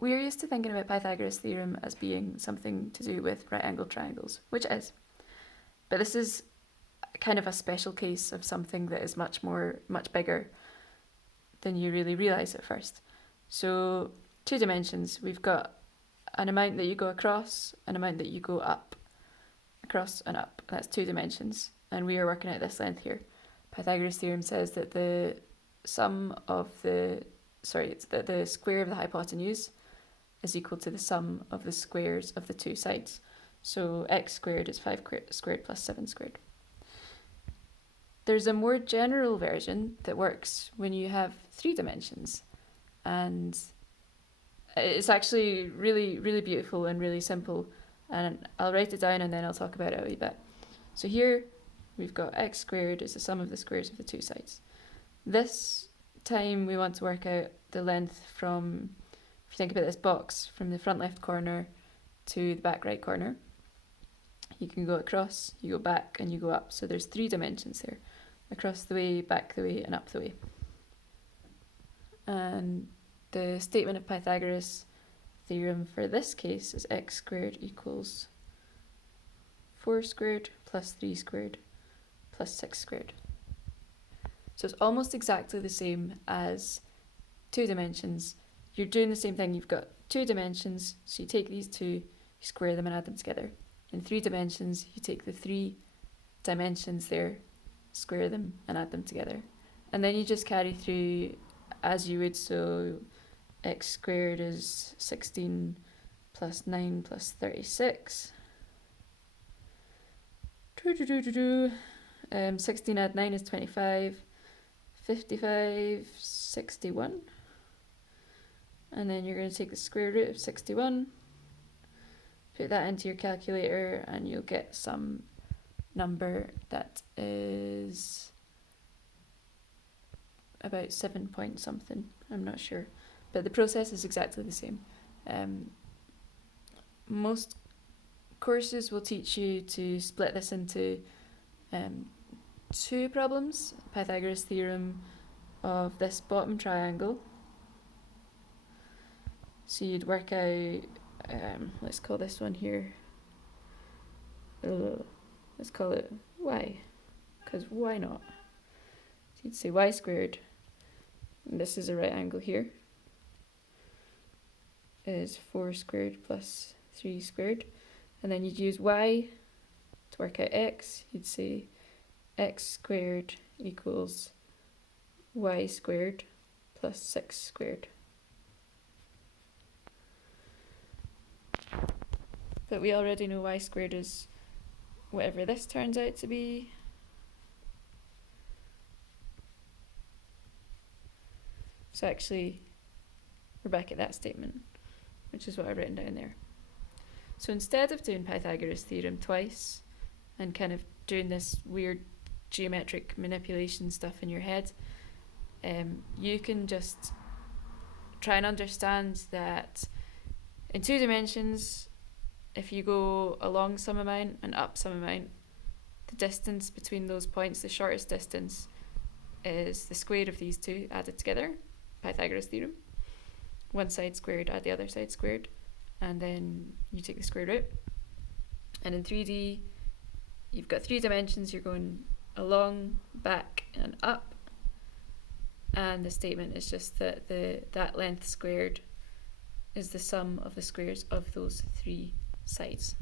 we're used to thinking about Pythagoras' theorem as being something to do with right-angled triangles, which it is. But this is kind of a special case of something that is much bigger than you really realise at first. So 2 dimensions, we've got an amount that you go across, an amount that you go up, across and up. That's 2 dimensions, and we are working out this length here. Pythagoras' theorem says that the square of the hypotenuse is equal to the sum of the squares of the 2 sides. So x squared is 5 squared plus 7 squared. There's a more general version that works when you have 3 dimensions, and it's actually really, really beautiful and really simple, and I'll write it down and then I'll talk about it a wee bit. So here we've got x squared is the sum of the squares of the 2 sides. This time we want to work out the length from, if you think about this box, from the front left corner to the back right corner. You can go across, you go back, and you go up. So there's 3 dimensions there. Across the way, back the way, and up the way. And the statement of Pythagoras' theorem for this case is x squared equals 4 squared plus 3 squared plus 6 squared. So it's almost exactly the same as 2 dimensions. You're doing the same thing. You've got 2 dimensions, so you take these 2, you square them and add them together. In 3 dimensions, you take the 3 dimensions there, square them and add them together. And then you just carry through as you would, so x squared is 16 plus 9 plus 36. 16 add 9 is 25, 55, 61. And then you're going to take the square root of 61, put that into your calculator, and you'll get some number that is about 7 point something, I'm not sure. But the process is exactly the same. Most courses will teach you to split this into 2 problems. Pythagoras' theorem of this bottom triangle. So you'd work out, let's call this one here, let's call it y, because why not? So you'd say y squared, and this is a right angle here, is 4 squared plus 3 squared. And then you'd use y to work out x. You'd say x squared equals y squared plus 6 squared. But we already know y squared is whatever this turns out to be. So actually, we're back at that statement, which is what I've written down there. So instead of doing Pythagoras' theorem twice and kind of doing this weird geometric manipulation stuff in your head, you can just try and understand that in 2 dimensions, if you go along some amount and up some amount, the distance between those points, the shortest distance, is the square of these 2 added together, Pythagoras' theorem. One side squared, add the other side squared, and then you take the square root. And in 3D, you've got 3 dimensions, you're going along, back, and up. And the statement is just that that length squared is the sum of the squares of those 3 sides.